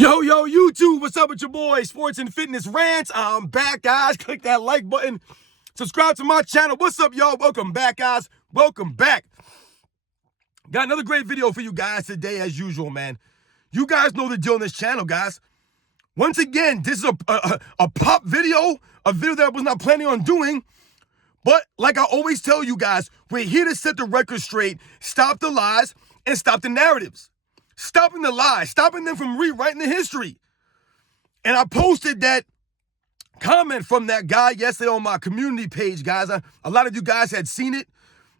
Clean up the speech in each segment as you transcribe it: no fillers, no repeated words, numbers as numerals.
Yo, YouTube, what's up with your boy, Sports and Fitness Rants? I'm back, guys. Click that like button. Subscribe to my channel. What's up, y'all? Welcome back, guys. Welcome back. Got another great video for you guys today, as usual, man. You guys know the deal on this channel, guys. Once again, this is a pop video, a video that I was not planning on doing. But like I always tell you guys, we're here to set the record straight, stop the lies, and stop the narratives. Stopping the lies, stopping them from rewriting the history. And I posted that comment from that guy yesterday on my community page, guys. A lot of you guys had seen it,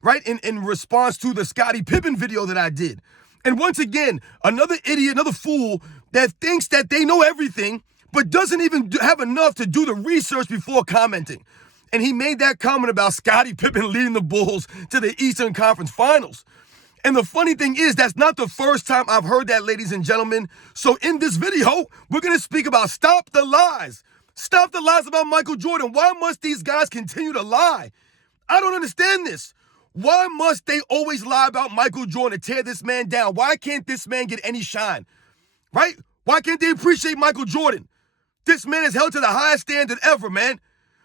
right, in response to the Scottie Pippen video that I did. And once again, another idiot, another fool that thinks that they know everything, but doesn't even have enough to do the research before commenting. And he made that comment about Scottie Pippen leading the Bulls to the Eastern Conference Finals. And the funny thing is, that's not the first time I've heard that, ladies and gentlemen. So in this video, we're going to speak about stop the lies. Stop the lies about Michael Jordan. Why must these guys continue to lie? I don't understand this. Why must they always lie about Michael Jordan to tear this man down? Why can't this man get any shine? Right? Why can't they appreciate Michael Jordan? This man is held to the highest standard ever, man.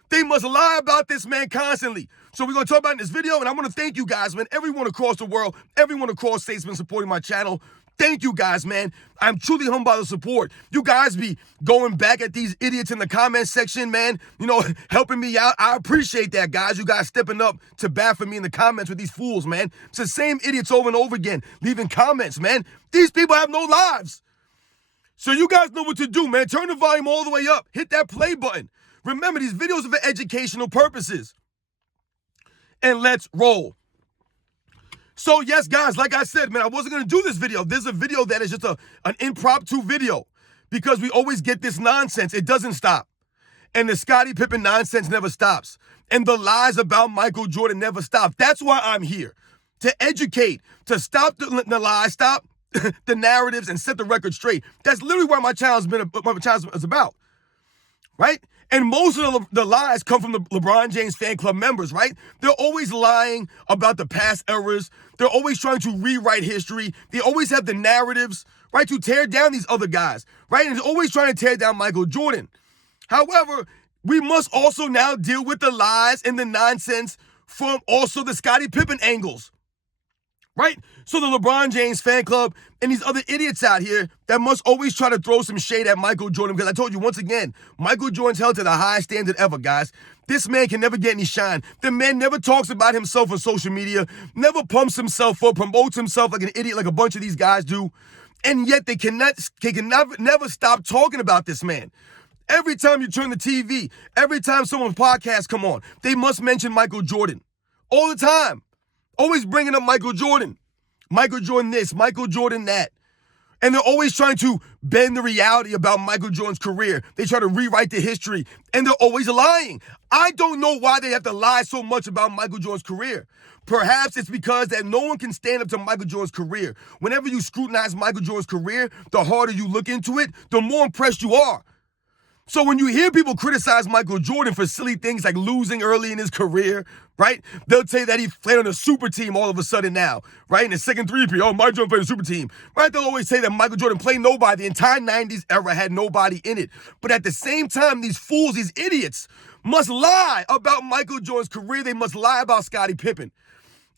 They must lie about this man constantly. So we're going to talk about it in this video, and I want to thank you guys, man. Everyone across the world, everyone across states been supporting my channel. Thank you guys, man. I'm truly humbled by the support. You guys be going back at these idiots in the comment section, man. You know, helping me out. I appreciate that, guys. You guys stepping up to bat for me in the comments with these fools, man. It's the same idiots over and over again, leaving comments, man. These people have no lives. So you guys know what to do, man. Turn the volume all the way up. Hit that play button. Remember, these videos are for educational purposes. And let's roll. So, yes, guys, like I said, man, I wasn't going to do this video. This is a video that is just an impromptu video because we always get this nonsense. It doesn't stop. And the Scottie Pippen nonsense never stops. And the lies about Michael Jordan never stop. That's why I'm here, to educate, to stop the lies, stop the narratives, and set the record straight. That's literally what my channel is about, right? And most of the lies come from the LeBron James fan club members, right? They're always lying about the past errors. They're always trying to rewrite history. They always have the narratives, right, to tear down these other guys, right? And they're always trying to tear down Michael Jordan. However, we must also now deal with the lies and the nonsense from also the Scottie Pippen angles, right? So the LeBron James fan club and these other idiots out here that must always try to throw some shade at Michael Jordan, because I told you once again, Michael Jordan's held to the highest standard ever, guys. This man can never get any shine. The man never talks about himself on social media, never pumps himself up, promotes himself like an idiot like a bunch of these guys do. And yet they can never stop talking about this man. Every time you turn the TV, every time someone's podcast come on, they must mention Michael Jordan. All the time. Always bringing up Michael Jordan. Michael Jordan this, Michael Jordan that. And they're always trying to bend the reality about Michael Jordan's career. They try to rewrite the history, and they're always lying. I don't know why they have to lie so much about Michael Jordan's career. Perhaps it's because that no one can stand up to Michael Jordan's career. Whenever you scrutinize Michael Jordan's career, the harder you look into it, the more impressed you are. So when you hear people criticize Michael Jordan for silly things like losing early in his career, right? They'll say that he played on a super team all of a sudden now, right? In the second three-peat, Michael Jordan played a super team, right? They'll always say that Michael Jordan played nobody. The entire 90s era had nobody in it. But at the same time, these fools, these idiots, must lie about Michael Jordan's career. They must lie about Scottie Pippen.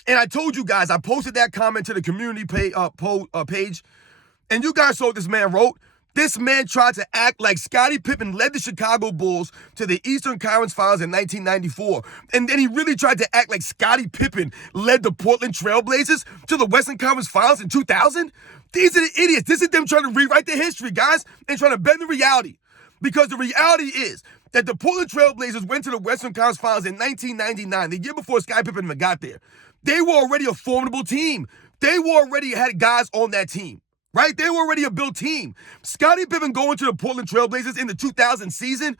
And I told you guys, I posted that comment to the community page, and you guys saw what this man wrote. This man tried to act like Scottie Pippen led the Chicago Bulls to the Eastern Conference Finals in 1994. And then he really tried to act like Scottie Pippen led the Portland Trail Blazers to the Western Conference Finals in 2000. These are the idiots. This is them trying to rewrite their history, guys, and trying to bend the reality. Because the reality is that the Portland Trail Blazers went to the Western Conference Finals in 1999, the year before Scottie Pippen even got there. They were already a formidable team. They were already had guys on that team. Right? They were already a built team. Scottie Pippen going to the Portland Trail Blazers in the 2000 season,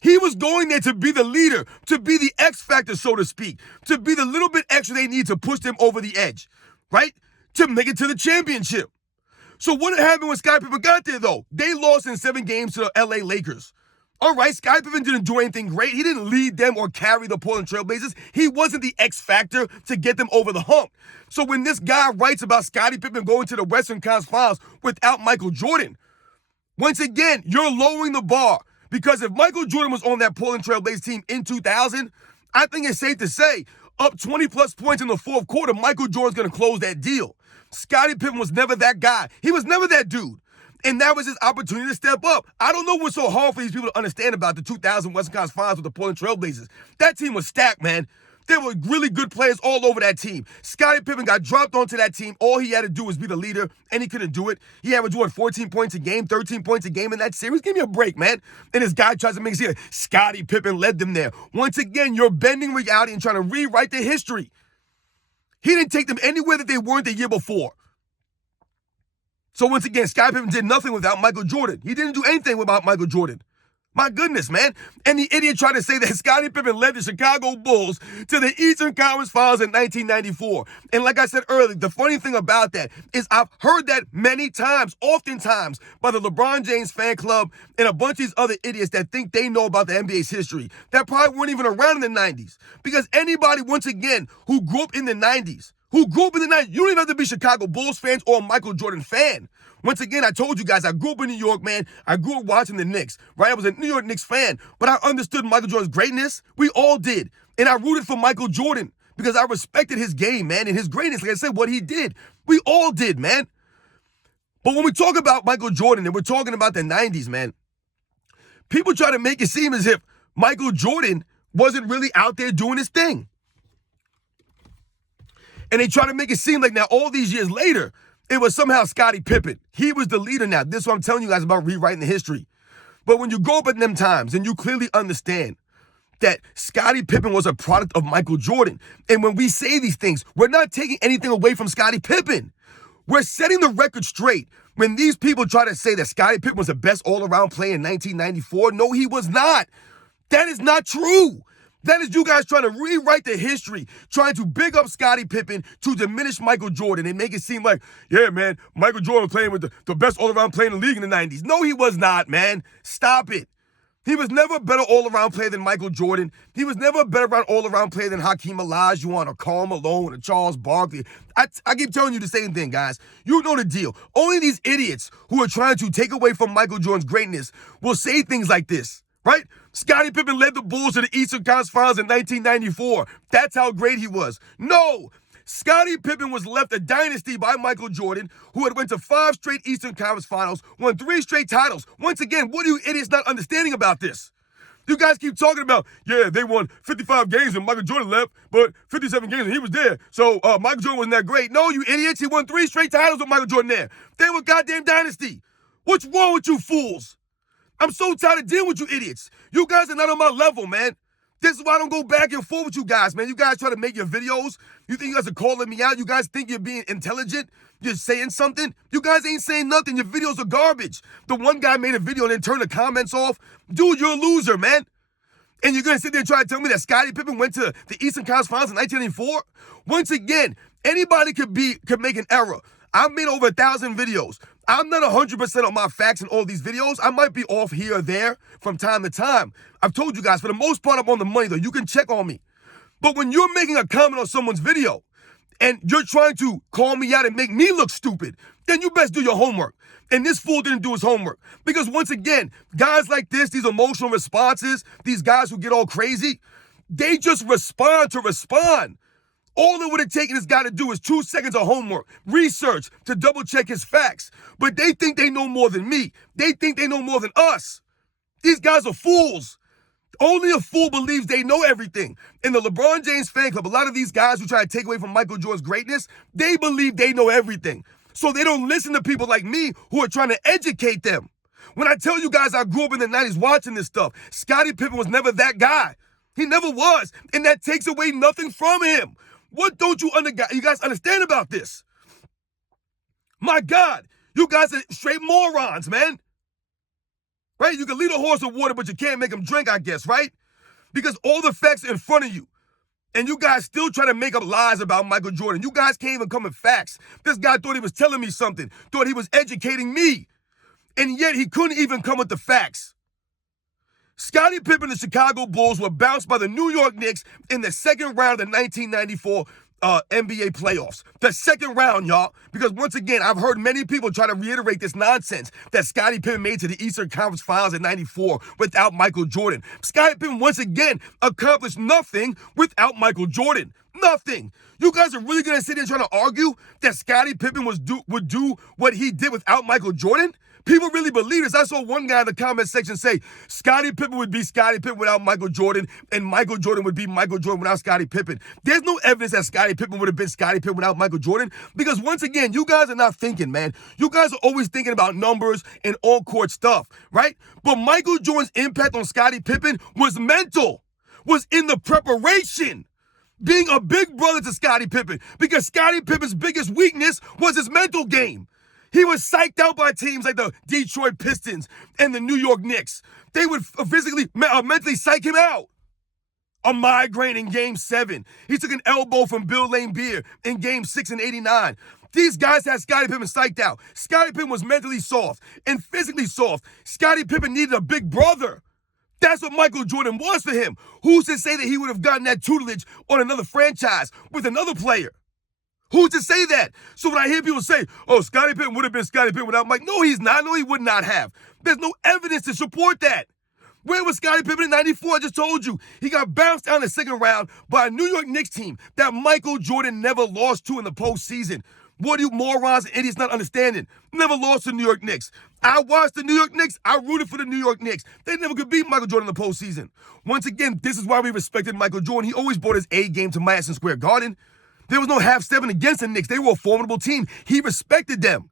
he was going there to be the leader, to be the X factor, so to speak, to be the little bit extra they need to push them over the edge, right? To make it to the championship. So what happened when Scottie Pippen got there, though? They lost in 7 games to the LA Lakers. All right, Scottie Pippen didn't do anything great. He didn't lead them or carry the Portland Trail Blazers. He wasn't the X factor to get them over the hump. So when this guy writes about Scottie Pippen going to the Western Conference Finals without Michael Jordan, Once again, you're lowering the bar. Because if Michael Jordan was on that Portland Trail Blazers team in 2000, I think it's safe to say, up 20-plus points in the fourth quarter, Michael Jordan's going to close that deal. Scottie Pippen was never that guy. He was never that dude. And that was his opportunity to step up. I don't know what's so hard for these people to understand about the 2000 Western Conference Finals with the Portland Trail Blazers. That team was stacked, man. There were really good players all over that team. Scottie Pippen got dropped onto that team. All he had to do was be the leader, and he couldn't do it. He averaged, 14 points a game, 13 points a game in that series? Give me a break, man. And this guy tries to make it seem like Scottie Pippen led them there. Once again, you're bending reality and trying to rewrite the history. He didn't take them anywhere that they weren't the year before. So once again, Scottie Pippen did nothing without Michael Jordan. He didn't do anything without Michael Jordan. My goodness, man. And the idiot tried to say that Scottie Pippen led the Chicago Bulls to the Eastern Conference Finals in 1994. And like I said earlier, the funny thing about that is I've heard that many times, oftentimes, by the LeBron James fan club and a bunch of these other idiots that think they know about the NBA's history that probably weren't even around in the 90s. Because anybody, once again, who grew up in the 90s, you don't even have to be Chicago Bulls fans or a Michael Jordan fan. Once again, I told you guys, I grew up in New York, man. I grew up watching the Knicks, right? I was a New York Knicks fan, but I understood Michael Jordan's greatness. We all did. And I rooted for Michael Jordan because I respected his game, man, and his greatness. Like I said, what he did. We all did, man. But when we talk about Michael Jordan and we're talking about the 90s, man, people try to make it seem as if Michael Jordan wasn't really out there doing his thing. And they try to make it seem like now all these years later, it was somehow Scottie Pippen. He was the leader now. This is what I'm telling you guys about rewriting the history. But when you go up at them times and you clearly understand that Scottie Pippen was a product of Michael Jordan, and when we say these things, we're not taking anything away from Scottie Pippen. We're setting the record straight. When these people try to say that Scottie Pippen was the best all-around player in 1994, no, he was not. That is not true. That is you guys trying to rewrite the history, trying to big up Scottie Pippen to diminish Michael Jordan and make it seem like, yeah, man, Michael Jordan was playing with the best all-around player in the league in the 90s. No, he was not, man. Stop it. He was never a better all-around player than Michael Jordan. He was never a better all-around player than Hakeem Olajuwon or Karl Malone or Charles Barkley. I keep telling you the same thing, guys. You know the deal. Only these idiots who are trying to take away from Michael Jordan's greatness will say things like this, right? Scottie Pippen led the Bulls to the Eastern Conference Finals in 1994. That's how great he was. No, Scottie Pippen was left a dynasty by Michael Jordan, who had went to 5 straight Eastern Conference Finals, won 3 straight titles. Once again, what are you idiots not understanding about this? You guys keep talking about, yeah, they won 55 games when Michael Jordan left, but 57 games when he was there. So Michael Jordan wasn't that great. No, you idiots. He won 3 straight titles with Michael Jordan there. They were goddamn dynasty. What's wrong with you fools? I'm so tired of dealing with you idiots. You guys are not on my level, man. This is why I don't go back and forth with you guys, man. You guys try to make your videos. You think you guys are calling me out? You guys think you're being intelligent? You're saying something? You guys ain't saying nothing. Your videos are garbage. The one guy made a video and then turned the comments off. Dude, you're a loser, man. And you're going to sit there and try to tell me that Scottie Pippen went to the Eastern Conference Finals in 1994? Once again, anybody could make an error. I've made over 1,000 videos. I'm not 100% on my facts in all these videos. I might be off here or there from time to time. I've told you guys, for the most part, I'm on the money, though. You can check on me. But when you're making a comment on someone's video and you're trying to call me out and make me look stupid, then you best do your homework. And this fool didn't do his homework. Because once again, guys like this, these emotional responses, these guys who get all crazy, they just respond to respond. All it would have taken this guy to do is 2 seconds of homework, research, to double check his facts. But they think they know more than me. They think they know more than us. These guys are fools. Only a fool believes they know everything. In the LeBron James fan club, a lot of these guys who try to take away from Michael Jordan's greatness, they believe they know everything. So they don't listen to people like me who are trying to educate them. When I tell you guys I grew up in the 90s watching this stuff, Scottie Pippen was never that guy. He never was. And that takes away nothing from him. What don't you guys understand about this? My God, you guys are straight morons, man. Right? You can lead a horse to water, but you can't make him drink, I guess, right? Because all the facts are in front of you. And you guys still try to make up lies about Michael Jordan. You guys can't even come with facts. This guy thought he was telling me something, thought he was educating me. And yet he couldn't even come with the facts. Scottie Pippen and the Chicago Bulls were bounced by the New York Knicks in the second round of the 1994 NBA playoffs. The second round, y'all. Because once again, I've heard many people try to reiterate this nonsense that Scottie Pippen made to the Eastern Conference Finals in '94 without Michael Jordan. Scottie Pippen, once again, accomplished nothing without Michael Jordan. Nothing. You guys are really going to sit there trying to argue that Scottie Pippen would do what he did without Michael Jordan? People really believe this. I saw one guy in the comment section say Scottie Pippen would be Scottie Pippen without Michael Jordan, and Michael Jordan would be Michael Jordan without Scottie Pippen. There's no evidence that Scottie Pippen would have been Scottie Pippen without Michael Jordan, because once again, you guys are not thinking, man. You guys are always thinking about numbers and on-court stuff, right? But Michael Jordan's impact on Scottie Pippen was mental, was in the preparation. Being a big brother to Scottie Pippen, because Scottie Pippen's biggest weakness was his mental game. He was psyched out by teams like the Detroit Pistons and the New York Knicks. They would mentally psych him out. A migraine in Game 7. He took an elbow from Bill Laimbeer in Game 6 in '89. These guys had Scottie Pippen psyched out. Scottie Pippen was mentally soft and physically soft. Scottie Pippen needed a big brother. That's what Michael Jordan was for him. Who's to say that he would have gotten that tutelage on another franchise with another player? Who's to say that? So when I hear people say, oh, Scottie Pippen would have been Scottie Pippen without Mike, no, he's not. No, he would not have. There's no evidence to support that. Where was Scottie Pippen in '94? I just told you. He got bounced down in the second round by a New York Knicks team that Michael Jordan never lost to in the postseason. What do you morons and idiots not understanding? Never lost to the New York Knicks. I watched the New York Knicks. I rooted for the New York Knicks. They never could beat Michael Jordan in the postseason. Once again, this is why we respected Michael Jordan. He always brought his A game to Madison Square Garden. There was no half-stepping against the Knicks. They were a formidable team. He respected them.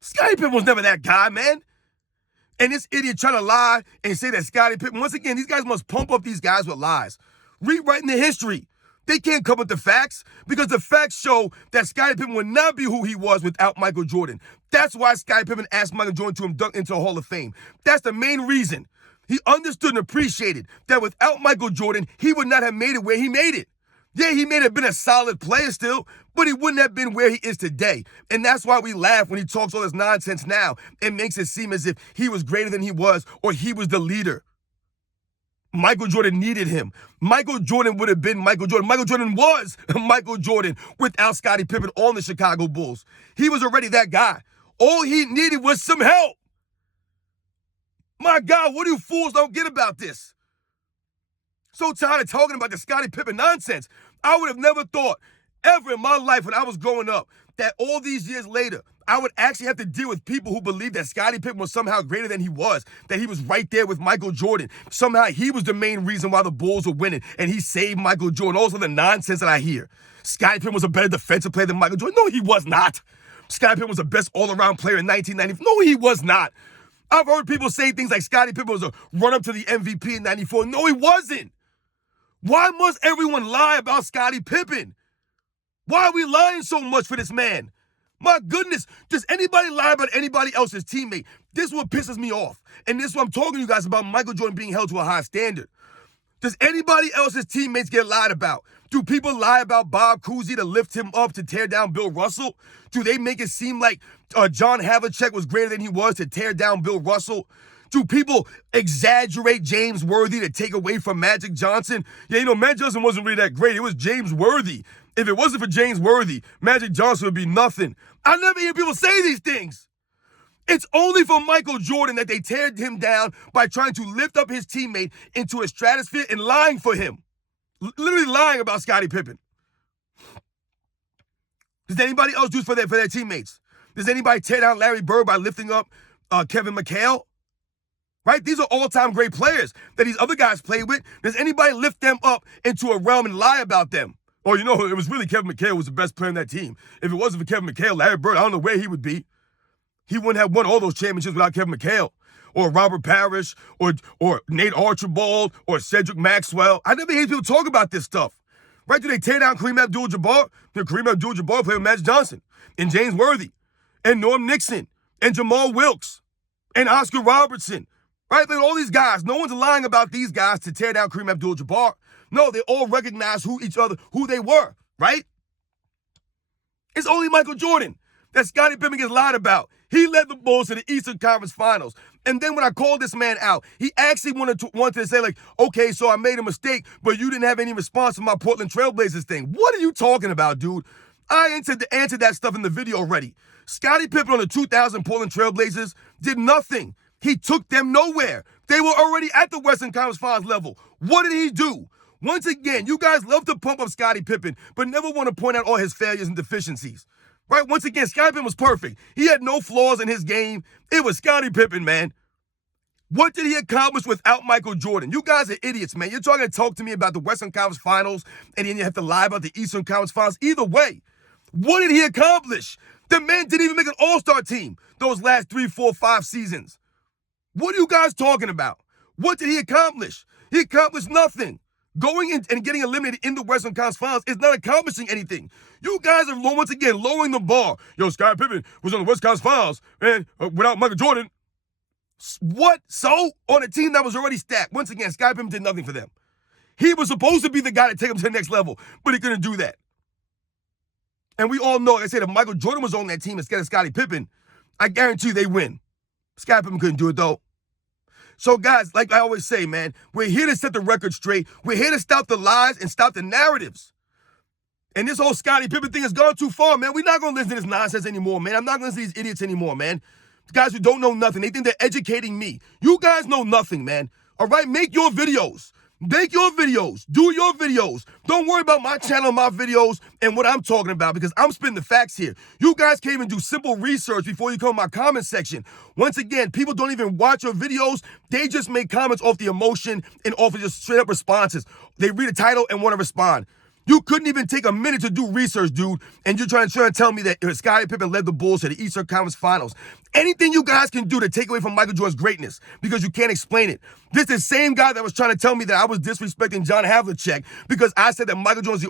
Scottie Pippen was never that guy, man. And this idiot trying to lie and say that Scottie Pippen, once again, these guys must pump up these guys with lies. Rewriting the history. They can't come with the facts, because the facts show that Scottie Pippen would not be who he was without Michael Jordan. That's why Scottie Pippen asked Michael Jordan to induct into the Hall of Fame. That's the main reason. He understood and appreciated that without Michael Jordan, he would not have made it where he made it. Yeah, he may have been a solid player still, but he wouldn't have been where he is today. And that's why we laugh when he talks all this nonsense now and makes it seem as if he was greater than he was, or he was the leader. Michael Jordan needed him. Michael Jordan would have been Michael Jordan. Michael Jordan was Michael Jordan without Scottie Pippen on the Chicago Bulls. He was already that guy. All he needed was some help. My God, what do you fools don't get about this? So tired of talking about the Scottie Pippen nonsense. I would have never thought ever in my life when I was growing up that all these years later, I would actually have to deal with people who believed that Scottie Pippen was somehow greater than he was, that he was right there with Michael Jordan. Somehow he was the main reason why the Bulls were winning, and he saved Michael Jordan. Also the nonsense that I hear. Scottie Pippen was a better defensive player than Michael Jordan. No, he was not. Scottie Pippen was the best all-around player in 1990. No, he was not. I've heard people say things like Scottie Pippen was a run-up to the MVP in '94. No, he wasn't. Why must everyone lie about Scottie Pippen? Why are we lying so much for this man? My goodness, does anybody lie about anybody else's teammate? This is what pisses me off. And this is what I'm talking to you guys about Michael Jordan being held to a high standard. Does anybody else's teammates get lied about? Do people lie about Bob Cousy to lift him up to tear down Bill Russell? Do they make it seem like John Havlicek was greater than he was to tear down Bill Russell? Do people exaggerate James Worthy to take away from Magic Johnson? Yeah, Magic Johnson wasn't really that great. It was James Worthy. If it wasn't for James Worthy, Magic Johnson would be nothing. I never hear people say these things. It's only for Michael Jordan that they teared him down by trying to lift up his teammate into a stratosphere and lying for him. Literally lying about Scottie Pippen. Does anybody else do it for their teammates? Does anybody tear down Larry Bird by lifting up Kevin McHale? Right? These are all-time great players that these other guys played with. Does anybody lift them up into a realm and lie about them? Or, it was really Kevin McHale was the best player on that team. If it wasn't for Kevin McHale, Larry Bird, I don't know where he would be. He wouldn't have won all those championships without Kevin McHale. Or Robert Parrish, or Nate Archibald, or Cedric Maxwell. I never hear people talk about this stuff. Right? Do they tear down Kareem Abdul-Jabbar? Kareem Abdul-Jabbar played with Magic Johnson, and James Worthy, and Norm Nixon, and Jamal Wilkes, and Oscar Robertson. Right? Like all these guys. No one's lying about these guys to tear down Kareem Abdul-Jabbar. No, they all recognize who they were, right? It's only Michael Jordan that Scottie Pippen gets lied about. He led the Bulls to the Eastern Conference Finals. And then when I called this man out, he actually wanted to say, like, okay, so I made a mistake, but you didn't have any response to my Portland Trailblazers thing. What are you talking about, dude? I answered that stuff in the video already. Scottie Pippen on the 2000 Portland Trailblazers did nothing. He took them nowhere. They were already at the Western Conference Finals level. What did he do? Once again, you guys love to pump up Scottie Pippen, but never want to point out all his failures and deficiencies. Right? Once again, Scottie Pippen was perfect. He had no flaws in his game. It was Scottie Pippen, man. What did he accomplish without Michael Jordan? You guys are idiots, man. You're trying to talk to me about the Western Conference Finals, and then you have to lie about the Eastern Conference Finals. Either way, what did he accomplish? The man didn't even make an all-star team those last 3, 4, 5 seasons. What are you guys talking about? What did he accomplish? He accomplished nothing. Going in and getting eliminated in the Western Conference Finals is not accomplishing anything. You guys are, once again, lowering the bar. Yo, Scottie Pippen was on the Western Conference Finals, man, without Michael Jordan. What? So? On a team that was already stacked. Once again, Scottie Pippen did nothing for them. He was supposed to be the guy to take them to the next level, but he couldn't do that. And we all know, like I said, if Michael Jordan was on that team instead of Scottie Pippen, I guarantee you they win. Scottie Pippen couldn't do it, though. So, guys, like I always say, man, we're here to set the record straight. We're here to stop the lies and stop the narratives. And this whole Scottie Pippen thing has gone too far, man. We're not going to listen to this nonsense anymore, man. I'm not going to listen to these idiots anymore, man. The guys who don't know nothing, they think they're educating me. You guys know nothing, man. All right, make your videos. Make your videos. Do your videos. Don't worry about my channel, my videos, and what I'm talking about, because I'm spitting the facts here. You guys can't even do simple research before you come in my comment section. Once again, people don't even watch your videos. They just make comments off the emotion and off of just straight up responses. They read a title and want to respond. You couldn't even take a minute to do research, dude, and you're trying to tell me that Scottie Pippen led the Bulls to the Eastern Conference Finals. Anything you guys can do to take away from Michael Jordan's greatness, because you can't explain it. This is the same guy that was trying to tell me that I was disrespecting John Havlicek because I said that Michael Jordan's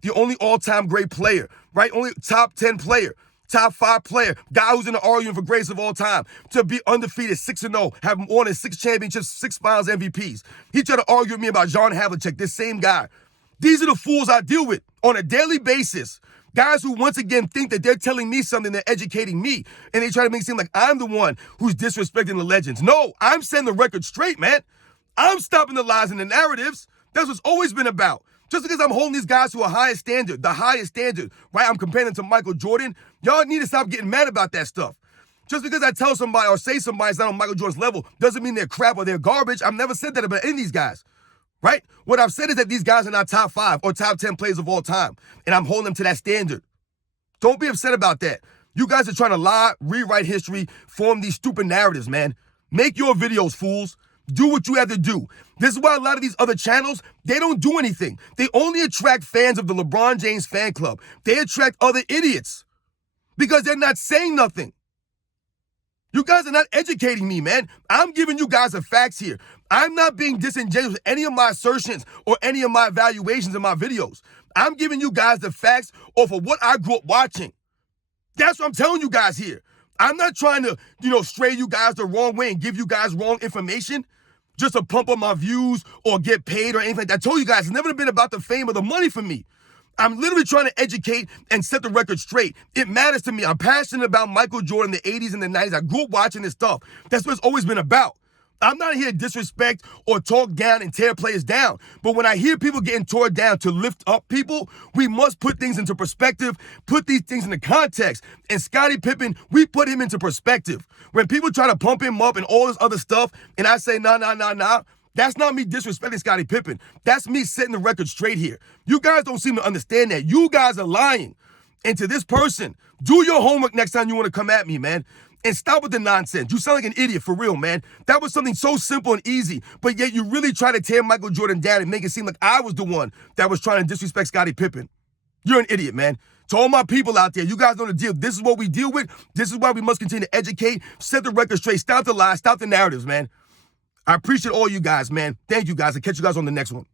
the only all-time great player, right? Only top 10 player. Top 5 player, guy who's in the argument for greatest of all time, to be undefeated 6-0, have more than 6 championships, 6 finals MVPs. He tried to argue with me about John Havlicek, this same guy. These are the fools I deal with on a daily basis. Guys who once again think that they're telling me something, they're educating me, and they try to make it seem like I'm the one who's disrespecting the legends. No, I'm setting the record straight, man. I'm stopping the lies and the narratives. That's what's always been about. Just because I'm holding these guys to a higher standard, the highest standard, right? I'm comparing them to Michael Jordan. Y'all need to stop getting mad about that stuff. Just because I tell somebody or say somebody's not on Michael Jordan's level doesn't mean they're crap or they're garbage. I've never said that about any of these guys, right? What I've said is that these guys are not top 5 or top 10 players of all time, and I'm holding them to that standard. Don't be upset about that. You guys are trying to lie, rewrite history, form these stupid narratives, man. Make your videos, fools. Do what you have to do. This is why a lot of these other channels, they don't do anything. They only attract fans of the LeBron James fan club. They attract other idiots because they're not saying nothing. You guys are not educating me, man. I'm giving you guys the facts here. I'm not being disingenuous with any of my assertions or any of my evaluations in my videos. I'm giving you guys the facts off of what I grew up watching. That's what I'm telling you guys here. I'm not trying to, stray you guys the wrong way and give you guys wrong information just to pump up my views or get paid or anything like that. I told you guys, it's never been about the fame or the money for me. I'm literally trying to educate and set the record straight. It matters to me. I'm passionate about Michael Jordan, the 80s and the 90s. I grew up watching this stuff. That's what it's always been about. I'm not here to disrespect or talk down and tear players down. But when I hear people getting torn down to lift up people, we must put things into perspective, put these things into context. And Scottie Pippen, we put him into perspective. When people try to pump him up and all this other stuff, and I say, nah, that's not me disrespecting Scottie Pippen. That's me setting the record straight here. You guys don't seem to understand that. You guys are lying. And to this person, do your homework next time you want to come at me, man. And stop with the nonsense. You sound like an idiot for real, man. That was something so simple and easy, but yet you really try to tear Michael Jordan down and make it seem like I was the one that was trying to disrespect Scottie Pippen. You're an idiot, man. To all my people out there, you guys know the deal. This is what we deal with. This is why we must continue to educate, set the record straight, stop the lies, stop the narratives, man. I appreciate all you guys, man. Thank you guys. I'll catch you guys on the next one.